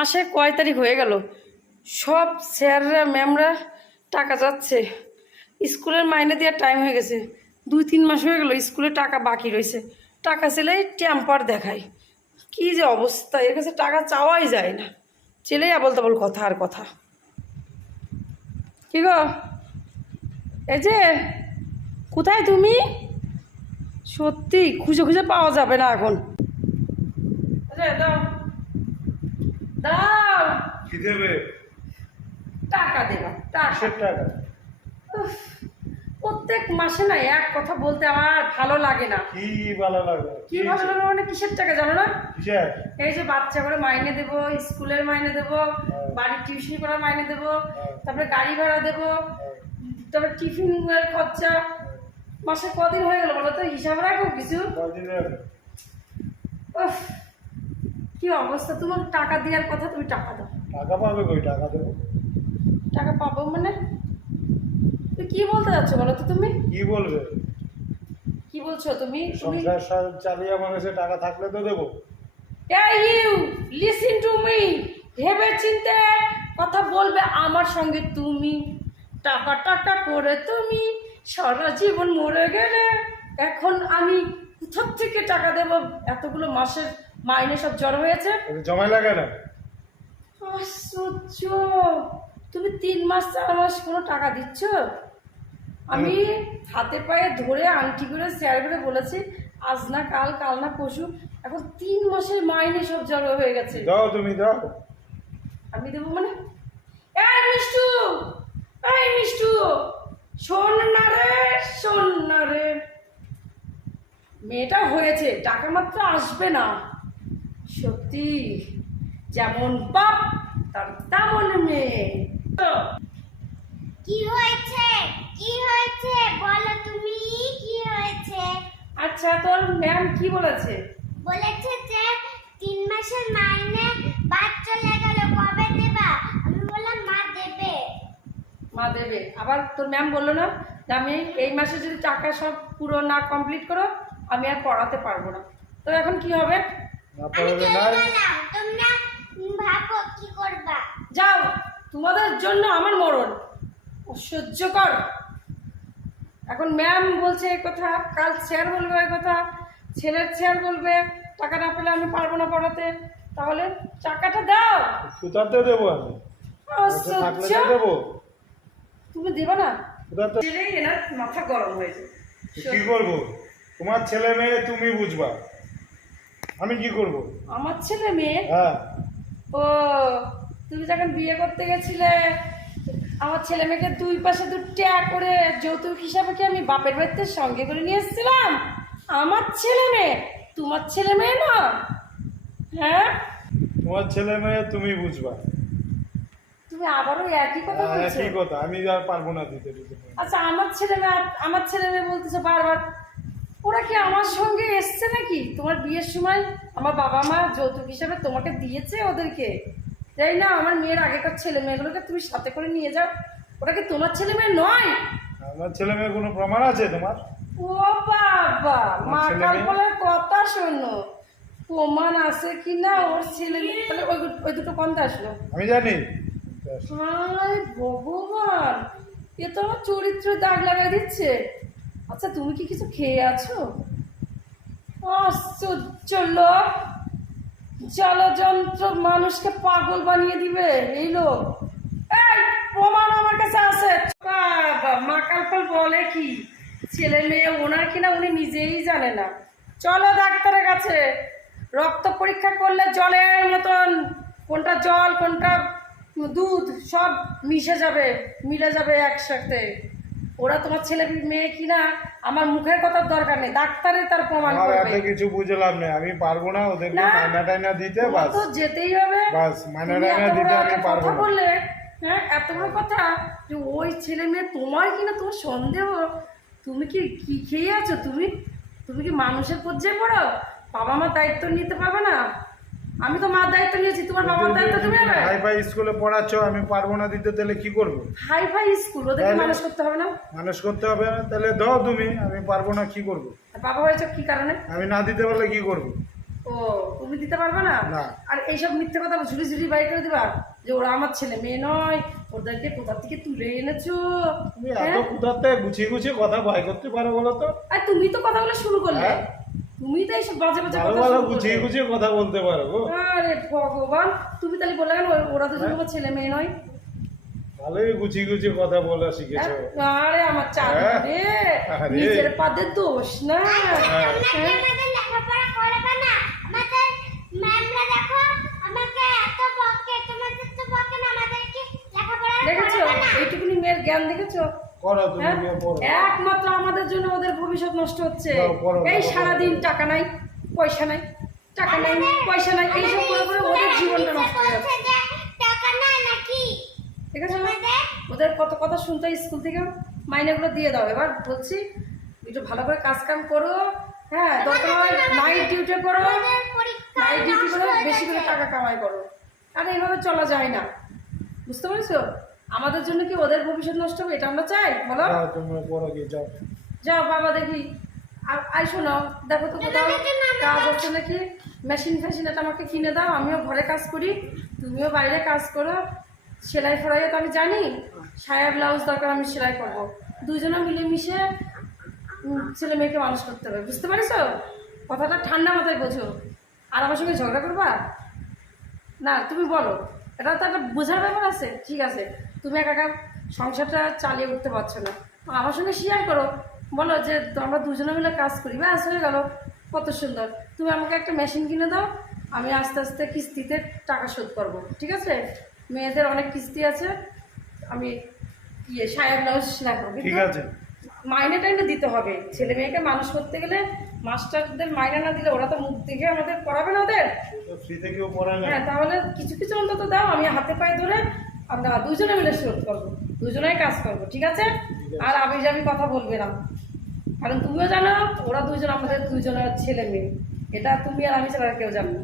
মাসে কয় তারিখ হয়ে গেল? সব স্যাররা, ম্যামরা টাকা যাচ্ছে। স্কুলের মাইনে দেওয়ার টাইম হয়ে গেছে। দুই, তিন মাস হয়ে গেল, স্কুলে টাকা বাকি রয়েছে। টাকা ছেলেই ট্যাম্পার দেখায়। কি যে অবস্থা, এর কাছে টাকা চাওয়াই যায় না। ছেলেই আবল তাবল কথা আর কথা। কি গো? এই যে, কোথায় তুমি? সত্যি, খুঁজে খুঁজে পাওয়া যাবে না এখন। দাও দাও। কি দেবে টাকা দেবা টাকা। টাকা? প্রত্যেক মাসে না এক কথা বলতে আমার ভালো লাগে না। কি ভালো লাগবে কি ভালো লাগে মানে কিসের টাকা জানো না? এই যে বাচ্চা করে মাইনে দেবো স্কুলের মাইনে দেবো হ্যাঁ। বাড়ির টিউশন করার মাইনে দেবো হ্যাঁ। তারপরে গাড়ি ভাড়া দেবো তারপরে টিফিনের খরচা। মাসে কদিন হয়ে গেল বলো তো? হিসাব রাখো কিছু। কি অবস্থা? তোমার টাকা দেওয়ার কথা তুমি টাকা দাও। টাকা পাবে কই? টাকা দেবো। টাকা পাবো মানে? তুমি কি বলতে যাচ্ছ বলো তো তুমি? কি বলবে? কি বলছো তুমি? সংসার চালিয়ে আমার কাছে টাকা থাকলে তো দেবো। ইউ লিসেন টু মি ভেবে চিনতে কথা বলবে আমার সঙ্গে তুমি। টাকা টাকা করে তুমি। সারা জীবন মরে গেলে। এখন আমি কোথার থেকে টাকা দেব? এতগুলো মাসের মাইনে সব জড়ো হয়েছে? এটা জমা লাগে না। আশ্চর্য তুমি তিন মাস চার মাস কোনো টাকা দিচ্ছ? আমি হাতে পায়ে ধরে আংটি করে শেয়ার করে বলেছি আজ না কাল কাল না পশু এখন তিন মাসের মাইনে সব জড়ো হয়ে গেছে। দাও তুমি দাও। আমি দেবো মানে? এই মিষ্টু! এই মিষ্টু! শোন না রে শোন না রে। মেয়েটা হয়েছে টাকা মাত্র আসবে না। সত্যি যেমন বাপ তার তেমন মেয়ে। কি হয়েছে? কি হয়েছে? বলো তুমি কি হয়েছে? আচ্ছা তোর ম্যাম কি বলেছে? বলেছে যে তিন মাসের মাইনে বাদ চলে গেল কবে দেবা? আমি বললাম মা দেবে। মা দেবে। আবার তোর ম্যাম বলল না যে আমি এই মাসে যদি টাকা সব পুরো না কমপ্লিট করো আমি আর পড়াতে পারব না। তো এখন কি হবে? না তোমরা ভাবো কি করবা? যাও তোমাদের জন্য আমার মরণ। সহ্য কর। এখন ম্যাম বলছে এই কথা কাল স্যার বলবে এই কথা ছেলের স্যার বলবে টাকা না পেলে আমি পারব না পড়াতে। তাহলে টাকাটা দাও। কোথাতে দেবো আমি। দেবো। তুমি দেবে না? ছেলেই এনার মাথা গরম হয়েছে কি করব? তোমার ছেলে মেয়ে তুমি বুঝবা। আমি কি করব? আমার ছেলে মেয়ে হ্যাঁ। ও তুমি যখন বিয়ে করতে গেছিলে আমার ছেলে মেয়েকে দুই পাশে দু ট্যা করে যৌতুক হিসাবে কি আমি বাপের বাড়িতে সঙ্গে করে নিয়ে এসেছিলাম? আমার ছেলে মেয়ে? তোমার ছেলে মেয়ে না? হ্যাঁ? তোমার ছেলে মেয়ে তুমি বুঝবা। তুমি আবারও একই কথা হ্যাঁ, বলছো? একই কথা। আমি আর পারব না দিতে দিতে। আচ্ছা আমার ছেলে মেয়ে আমার ছেলে মেয়ে বলতেছে বারবার ওরা কি আমার সঙ্গে এসছে নাকি? তোমার বিয়ের সময় আমার বাবা মা যৌতুক হিসাবে তোমাকে দিয়েছে ওদেরকে? তাই না আমার মেয়ের আগেকার ছেলে মেয়েগুলোকে তুমি সাথে করে নিয়ে যাও। ওরা কি তোমার ছেলে মেয়ে নয়? আমার ছেলে মেয়ে কোনো প্রমাণ আছে তোমার? ও বাবা মা মেয়ে? কথা শোনো। প্রমাণ আছে কি না ওর ছেলে মেয়ে? তাহলে ওই ওই দুটো কন্দা আসলো। আমি জানি। হায় ভগবান এ তো আমার চরিত্রে দাগ লাগাই দিচ্ছে। আচ্ছা তুমি কি কিছু খেয়ে আছো? আশ্চর্য লোক! জলযন্ত্র মানুষকে পাগল বানিয়ে দিবে এই লোক। এই, প্রমাণ আমার কাছে আছে। মা বলে কি? ছেলে মেয়ে ওনার কিনা উনি নিজেই জানে না। চলো ডাক্তারের কাছে। রক্ত পরীক্ষা করলে জলের মতন কোনটা জল, কোনটা দুধ সব মিশে যাবে, মিলে যাবে একসাথে। ওরা তোমার ছেলে মেয়ে কিনা আমার মুখের কথার দরকার নেই ডাক্তারে তার প্রমাণ করবে। এত কিছু বুঝলাম না আমি পারব না ওদেরকে না। মাইনা টাইনা দিতে বাস। তো যেতেই হবে। বাস মাইনা টাইনা দিতে আমি পারব না। বললে হ্যাঁ এত বড় কথা যে ওই ছেলে মেয়ে তোমার কিনা তোমার সন্দেহ। তুমি কি কি খেয়ে আছো? তুমি তুমি কি মানুষের পর্যায়ে পড়ো? বাবা মার দায়িত্ব নিতে পারবে না? আমি তো মার দায়িত্ব নিয়েছি তোমার বাবার দায়িত্ব তুমি নেবে? হাই ফাই স্কুলে পড়াচ্ছ আমি পারব না দিতে তাহলে কি করব? হাই ফাই স্কুল ওদেরকে? মানুষ করতে হবে না? মানুষ করতে হবে না তাহলে দাও তুমি আমি পারব না কি করব? আর বাবা হয়েছে কি কারণে? আমি না দিতে পারলে কি করব? ও তুমি দিতে পারবে না? না। আর এইসব মিথ্যে কথা ঝুড়ি ঝুড়ি বাড়ি করে দিবা? যে ওরা আমার ছেলে মেয়ে নয় ওদেরকে কোথা থেকে তুলে এনেছো? তুমি হ্যাঁ? এত কোথাতে গুছিয়ে গুছিয়ে কথা বাই করতে পারো বলো তো? আর তুমি তো কথাগুলো শুরু করলে। হ্যাঁ। তুমি তো এইসব বাজে বাজে কথা ভালো গুছিয়ে গুছিয়ে কথা বলতে পারো গো। আরে ভগবান তুমি তাহলে বলে ওরা তো হ্যাঁ। ছেলে মেয়ে নয়। ভালোই গুছিয়ে গুছিয়ে কথা বলা শিখেছো। আরে আমার চাঁদ হ্যাঁ। রে আরে। নিজের পাদের দোষ না। দেখেছ? এইটুকুনি মেয়ের জ্ঞান দেখেছ? করো তুমি হ্যাঁ? একমাত্র আমাদের জন্য ওদের ভবিষ্যৎ নষ্ট হচ্ছে। এই সারাদিন টাকা নাই পয়সা নাই টাকা নাই পয়সা নাই এইসব করে করে ওদের জীবনটা নষ্ট হয়ে যাচ্ছে। টাকা নাই নাকি? ঠিক আছে ওদের কত কথা শুনতে স্কুল থেকে? মাইনেগুলো দিয়ে দাও এবার বলছি একটু ভালো করে কাজ কাম করো হ্যাঁ দরকার হয় নাইট ডিউটি করো নাইট ডিউটি করে বেশি করে টাকা কামাই করো। আর এইভাবে চলা যায় না। বুঝতে পেরেছ? আমাদের জন্য কি ওদের ভবিষ্যৎ নষ্ট হবে? এটা আমরা চাই বলো। যাও গিয়ে যাও। যাও বাবা দেখি। আর আই শোনো দেখো তো কোথাও কাজ আছে নাকি? মেশিন ফ্যাশিন এটা আমাকে কিনে দাও আমিও ঘরে কাজ করি। তুমিও বাইরে কাজ করো। সেলাই ফেলাই তো আমি জানি। সায়া ব্লাউজ দরকার আমি সেলাই করব। দুজনে মিলেমিশে ছেলে মেয়েকে মানুষ করতে হবে বুঝতে পারিস কথাটা ঠান্ডা মাথায় বোঝো। আর আমার সঙ্গে ঝগড়া করবা? না তুমি বলো। এটা তো একটা বোঝার ব্যাপার আছে ঠিক আছে। তুমি একা একা সংসারটা চালিয়ে উঠতে পারছ না। আমার সঙ্গে শেয়ার করো। বলো যে আমরা দুজনে মিলে কাজ করি। ব্যাস হয়ে গেল। কত সুন্দর। তুমি আমাকে একটা মেশিন কিনে দাও। আমি আস্তে আস্তে কিস্তিতে টাকা শোধ করব। ঠিক আছে? মেয়েদের অনেক কিস্তি আছে। আমি ইয়ে সায়া ব্লাউজ সেলাই করব ঠিক আছে। মাইনে টাইনে দিতে হবে। ছেলে মেয়েকে মানুষ করতে গেলে মাস্টারদের মাইনে না দিলে ওরা তো মুখ দেখে আমাদের পড়াবে না ওদের। হ্যাঁ তাহলে কিছু কিছু অন্তত দাও। আমি হাতে পায়ে ধরে আমরা দুজনে মিলে শোধ করব। দুজনেই কাজ করব ঠিক আছে। আর আমি যাবি কথা বলবে না। কারণ তুমিও জানো ওরা দুজন আমাদের দুজনের ছেলে মেয়ে। এটা তুমি আর আমি ছাড়া আর কেউ জানো না।